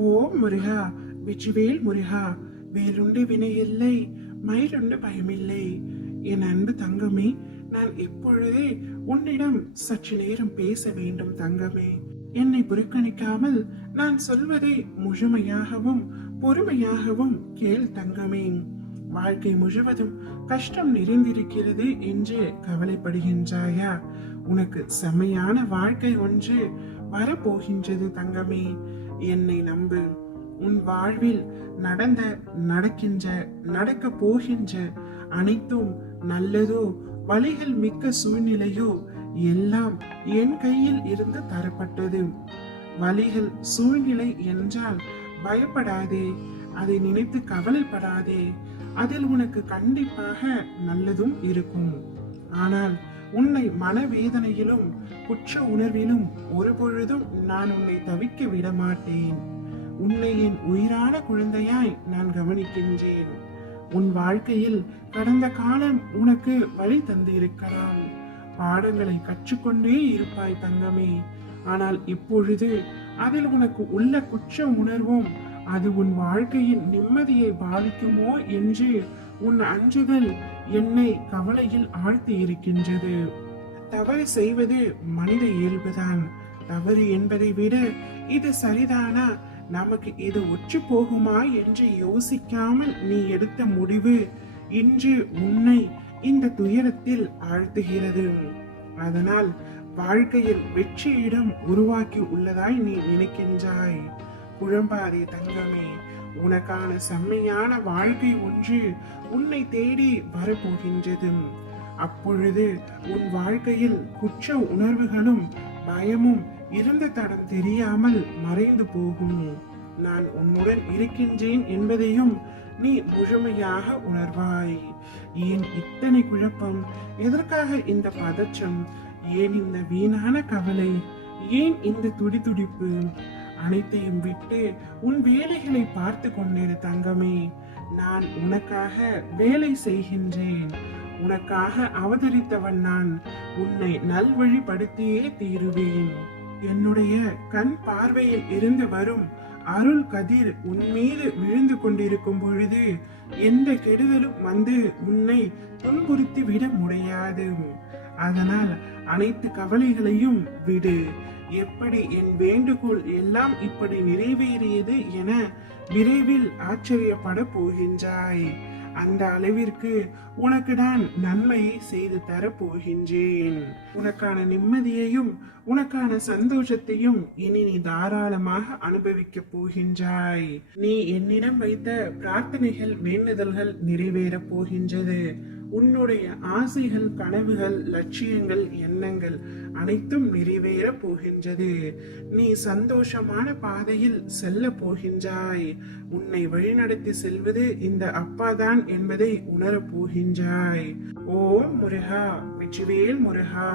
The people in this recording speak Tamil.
ஓம் முருகா, வெற்றிவேல் முருகா, வேறுண்டு வினையில்லை, மயிருண்டு பயமில்லை. என் அன்பு தங்கமே, நான் இப்பொழுதே உன்னிடம் சற்று நேரம் பேச வேண்டும் தங்கமே. என்னை புறக்கணிக்காமல் நான் சொல்வதை முழுமையாகவும் பொறுமையாகவும் கேள் தங்கமே. வாழ்க்கை முழுவதும் கஷ்டம் நிறைந்திருக்கிறது என்று கவலைப்படுகின்றாயா? உனக்கு செம்மையான வாழ்க்கை ஒன்று வரப்போகின்றது தங்கமே. என்னை நம்பு. உன் வாழ்வில் நடந்த, நடக்கின்ற, நடக்க போகின்ற அனைத்தும் நல்லதோ வழிகள் மிக்க சூழ்நிலையோ எல்லாம் என் கையில் இருந்து தரப்பட்டது. வழிகள் சூழ்நிலை என்றால் பயப்படாதே, அதை நினைத்து கவலைப்படாதே. அதில் உனக்கு கண்டிப்பாக நல்லதும் இருக்கும். ஆனால் உன்னை மனவேதனையிலும் குற்ற உணர்விலும் ஒரு பொழுதும் நான் உன்னை தவிக்க விட மாட்டேன். உன்னை என் உயிரான குழந்தையாய் நான் கவனிக்கின்றேன். உன் வாழ்க்கையில் கடந்த காலம் உனக்கு வழி தந்து இருக்கலாம். பாடங்களை கற்றுக்கொண்டே இருப்பாய் தங்கமே. ஆனால் இப்பொழுது அதில் உனக்கு உள்ள குற்ற உணர்வும் அது உன் வாழ்க்கையின் நிம்மதியை பாதிக்குமோ என்று உன் அஞ்சுதல் என்னை கவலையில் ஆழ்த்தி இருக்கின்றது. தவறு செய்வது மனித இயல்புதான். தவறு என்பதை விட இது சரிதானா, நமக்கு இது ஒற்று போகுமா என்று யோசிக்காமல் நீ எடுத்த முடிவு இன்று உன்னை இந்த துயரத்தில் ஆழ்த்துகிறது. அதனால் வாழ்க்கையில் வெற்றியிடம் உருவாக்கி உள்ளதாய் நீ நினைக்கின்றாய். குழம்பாதே தங்கமே. உனக்கான செம்மையான வாழ்க்கை ஒன்று உன்னை தேடி வரப்போகின்றது. அப்பொழுது உன் வாழ்க்கையில் குற்ற உணர்வுகளும் பயமும் இருந்த தடம் தெரியாமல் மறைந்து போகும். நான் உன்னுடன் இருக்கின்றேன் என்பதையும் நீ முழுமையாக உணர்வாய். ஏன் இத்தனை குழப்பம்? எதற்காக இந்த பதற்றம்? ஏன் இந்த வீணான கவலை? ஏன் இந்த துடிதுடிப்பு? அனைத்தையும் விட்டு உன் வேலைகளை பார்த்து கொண்டிரு தங்கமே. நான் உனக்காக வேலை செய்கின்றேன். உனக்காக அவதரித்தவன் நான். உன்னை நல்வழிப்படுத்தியே தீருவேன். என்னுடைய கண் பார்வையில் இருந்து வரும் அருள் கதிர் உன் மீது விழுந்து கொண்டிருக்கும் பொழுது எந்த கெடுதலும் வந்து உன்னை துன்புறுத்தி விட முடியாது. அதனால் அனைத்து கவலைகளையும் விடு. எப்படி என் வேண்டுகோள் எல்லாம் இப்படி நிறைவேறியது என விரைவில் ஆச்சரியப்பட போகின்றாய். அந்த அளவிற்கு உனக்கு நான் நன்மையை செய்து தர போகின்றேன். உனக்கான நிம்மதியையும் உனக்கான சந்தோஷத்தையும் இனி நீ தாராளமாக அனுபவிக்க போகின்றாய். நீ என்னிடம் வைத்த பிரார்த்தனைகள், வேண்டுதல்கள் நிறைவேறப் போகின்றது. உன்னுடைய ஆசைகள், கனவுகள், லட்சியங்கள், எண்ணங்கள் அனைத்தும் நிறைவேற போகின்றது. நீ சந்தோஷமான பாதையில் செல்ல போகின்றாய். உன்னை வழிநடத்தி செல்வது இந்த அப்பாதான் என்பதை உணரப் போகின்றாய். ஓம் முருகா, வெற்றிவேல் முருகா.